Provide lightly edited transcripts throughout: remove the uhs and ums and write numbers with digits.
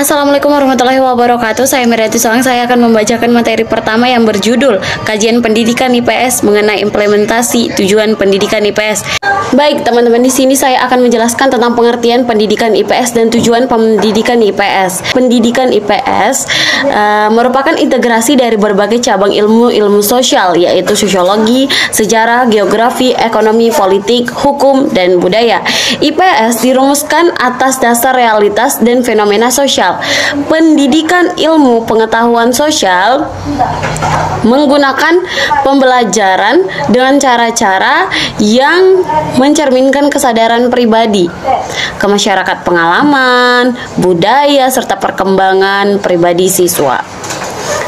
Assalamualaikum warahmatullahi wabarakatuh. Saya Meriati Soang. Saya akan membacakan materi pertama yang berjudul Kajian Pendidikan IPS mengenai implementasi tujuan pendidikan IPS. Baik, teman-teman, di sini saya akan menjelaskan tentang pengertian pendidikan IPS dan tujuan pendidikan IPS. Pendidikan IPS merupakan integrasi dari berbagai cabang ilmu sosial, yaitu sosiologi, sejarah, geografi, ekonomi, politik, hukum, dan budaya. IPS dirumuskan atas dasar realitas dan fenomena sosial. Pendidikan ilmu pengetahuan sosial menggunakan pembelajaran dengan cara-cara yang mencerminkan kesadaran pribadi, kemasyarakat pengalaman, budaya, serta perkembangan pribadi siswa.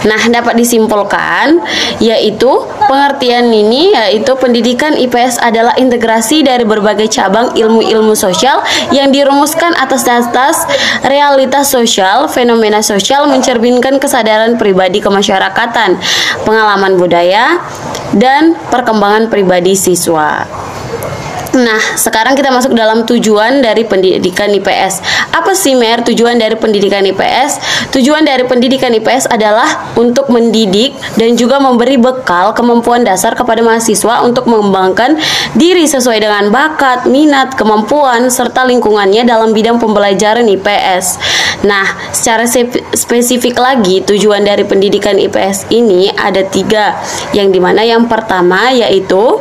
Nah, dapat disimpulkan yaitu pengertian ini yaitu pendidikan IPS adalah integrasi dari berbagai cabang ilmu-ilmu sosial yang dirumuskan atas dasar realitas sosial, fenomena sosial, mencerminkan kesadaran pribadi kemasyarakatan, pengalaman budaya, dan perkembangan pribadi siswa. Nah, sekarang kita masuk dalam tujuan dari pendidikan IPS. Apa sih, Mer, tujuan dari pendidikan IPS? Tujuan dari pendidikan IPS adalah untuk mendidik dan juga memberi bekal kemampuan dasar kepada mahasiswa untuk mengembangkan diri sesuai dengan bakat, minat, kemampuan, serta lingkungannya dalam bidang pembelajaran IPS. Nah, secara spesifik lagi, tujuan dari pendidikan IPS ini ada 3, yang dimana yang pertama yaitu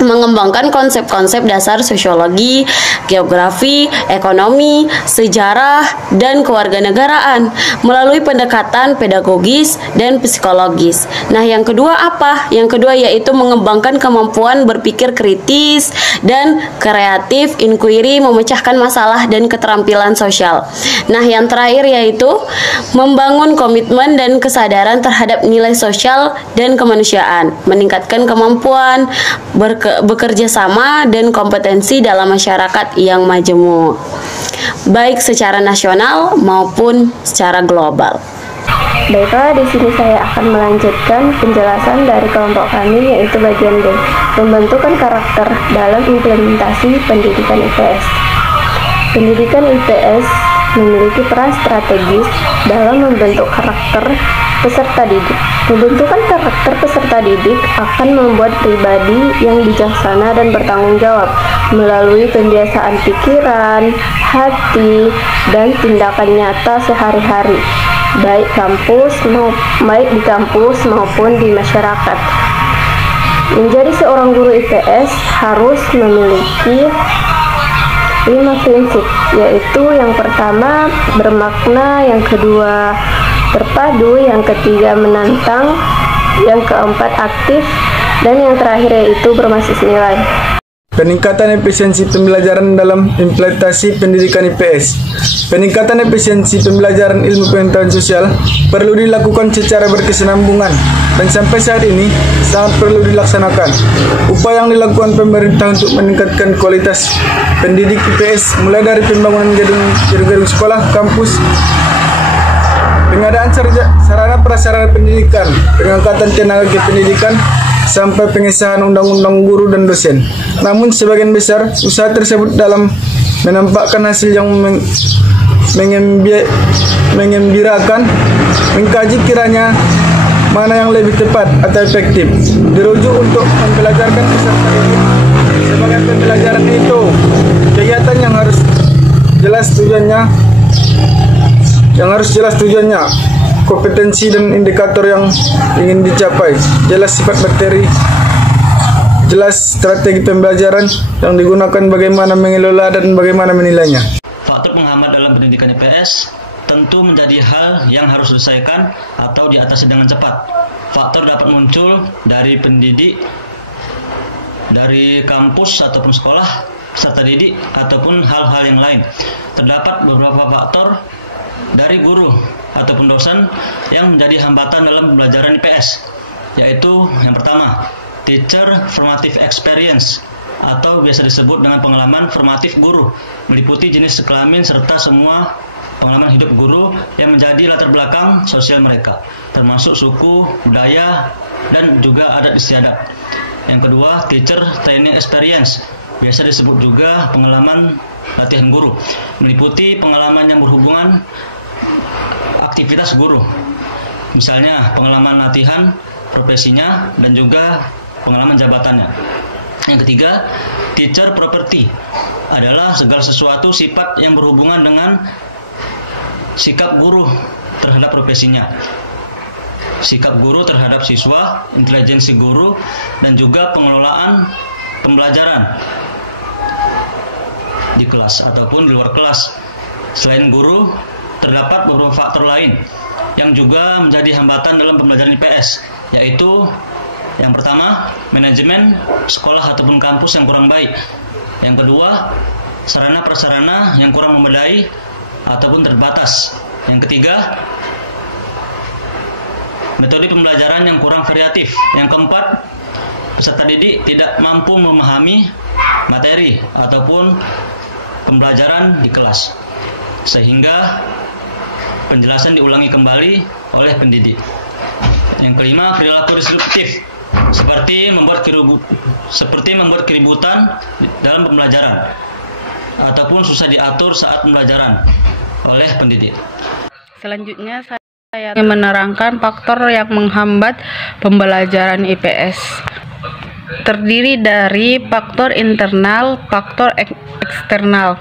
mengembangkan konsep-konsep dasar sosiologi, geografi, ekonomi, sejarah, dan kewarganegaraan melalui pendekatan pedagogis dan psikologis. Nah, yang kedua apa? Yang kedua yaitu mengembangkan kemampuan berpikir kritis dan kreatif, inquiry, memecahkan masalah, dan keterampilan sosial. Nah, yang terakhir yaitu membangun komitmen dan kesadaran terhadap nilai sosial dan kemanusiaan, meningkatkan kemampuan bekerja sama dan kompetensi dalam masyarakat yang majemuk, baik secara nasional maupun secara global. Baiklah, di sini saya akan melanjutkan penjelasan dari kelompok kami, yaitu bagian B, pembentukan karakter dalam implementasi pendidikan IPS. Pendidikan IPS memiliki peran strategis dalam membentuk karakter peserta didik. Pembentukan karakter peserta didik akan membuat pribadi yang bijaksana dan bertanggung jawab melalui pembiasaan pikiran, hati, dan tindakan nyata sehari-hari, baik di kampus maupun di masyarakat. Menjadi seorang guru IPS harus memiliki 5 prinsip, yaitu yang pertama bermakna, yang kedua terpadu, yang ketiga menantang, yang keempat aktif, dan yang terakhir yaitu berbasis nilai. Peningkatan efisiensi pembelajaran dalam implementasi pendidikan IPS. Peningkatan efisiensi pembelajaran ilmu pengetahuan sosial perlu dilakukan secara berkesinambungan dan sampai saat ini sangat perlu dilaksanakan. Upaya yang dilakukan pemerintah untuk meningkatkan kualitas pendidik IPS mulai dari pembangunan gedung-gedung sekolah, kampus, pengadaan sarana prasarana pendidikan, pengangkatan tenaga kependidikan, sampai pengesahan undang-undang guru dan dosen. Namun sebagian besar usaha tersebut dalam menampakkan hasil yang mengembirakan, mengkaji kiranya mana yang lebih tepat atau efektif dirujuk untuk membelajarkan peserta didik. Sebagai pembelajaran itu kegiatan yang harus jelas tujuannya, kompetensi dan indikator yang ingin dicapai, jelas sifat materi, jelas strategi pembelajaran yang digunakan, bagaimana mengelola dan bagaimana menilainya. Faktor penghambat dalam pendidikan IPS tentu menjadi hal yang harus diselesaikan atau diatasi dengan cepat. Faktor dapat muncul dari pendidik, dari kampus ataupun sekolah, peserta didik, ataupun hal-hal yang lain. Terdapat beberapa faktor dari guru ataupun dosen yang menjadi hambatan dalam pembelajaran IPS, yaitu yang pertama, teacher formative experience, atau biasa disebut dengan pengalaman formatif guru, meliputi jenis kelamin serta semua pengalaman hidup guru yang menjadi latar belakang sosial mereka, termasuk suku, budaya, dan juga adat istiadat. Yang kedua, teacher training experience, biasa disebut juga pengalaman latihan guru, meliputi pengalaman yang berhubungan aktivitas guru, misalnya pengalaman latihan profesinya dan juga pengalaman jabatannya. Yang ketiga, teacher property adalah segala sesuatu sifat yang berhubungan dengan sikap guru terhadap profesinya, sikap guru terhadap siswa, intelijensi guru, dan juga pengelolaan pembelajaran di kelas ataupun di luar kelas. Selain guru, terdapat beberapa faktor lain yang juga menjadi hambatan dalam pembelajaran IPS, yaitu yang pertama, manajemen sekolah ataupun kampus yang kurang baik. Yang kedua, sarana prasarana yang kurang memadai ataupun terbatas. Yang ketiga, metode pembelajaran yang kurang variatif. Yang keempat, peserta didik tidak mampu memahami materi ataupun pembelajaran di kelas, sehingga penjelasan diulangi kembali oleh pendidik. Yang kelima, perilaku disruptif, seperti membuat keributan dalam pembelajaran ataupun susah diatur saat pembelajaran oleh pendidik. Selanjutnya saya ingin menerangkan faktor yang menghambat pembelajaran IPS. Terdiri dari faktor internal, faktor eksternal.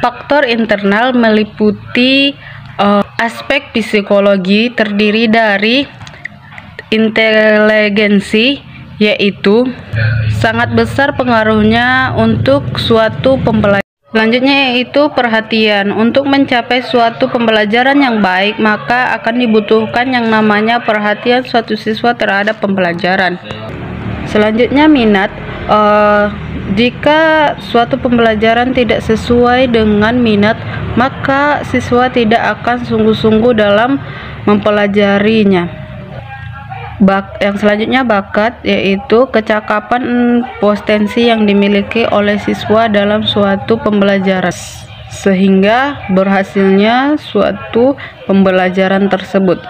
Faktor internal meliputi aspek psikologi, terdiri dari inteligensi, yaitu sangat besar pengaruhnya untuk suatu pembelajaran. Selanjutnya yaitu perhatian. Untuk mencapai suatu pembelajaran yang baik, maka akan dibutuhkan yang namanya perhatian suatu siswa terhadap pembelajaran. Selanjutnya minat. Jika suatu pembelajaran tidak sesuai dengan minat, maka siswa tidak akan sungguh-sungguh dalam mempelajarinya. Yang selanjutnya bakat, yaitu kecakapan potensi yang dimiliki oleh siswa dalam suatu pembelajaran sehingga berhasilnya suatu pembelajaran tersebut.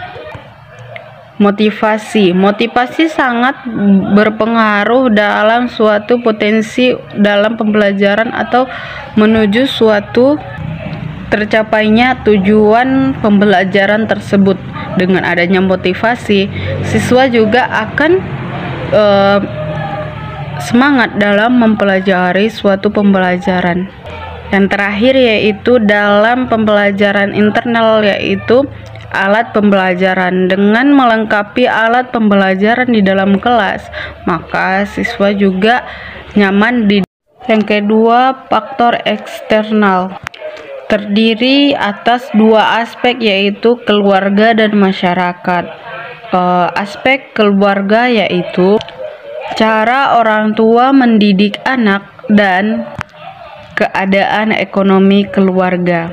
Motivasi sangat berpengaruh dalam suatu potensi dalam pembelajaran atau menuju suatu tercapainya tujuan pembelajaran tersebut. Dengan adanya motivasi, siswa juga akan semangat dalam mempelajari suatu pembelajaran. Yang terakhir yaitu dalam pembelajaran internal, yaitu alat pembelajaran. Dengan melengkapi alat pembelajaran di dalam kelas, maka siswa juga nyaman di. Yang kedua, faktor eksternal. Terdiri atas dua aspek, yaitu keluarga dan masyarakat. Aspek keluarga yaitu cara orang tua mendidik anak dan keadaan ekonomi keluarga.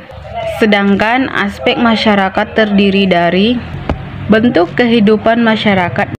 Sedangkan aspek masyarakat terdiri dari bentuk kehidupan masyarakat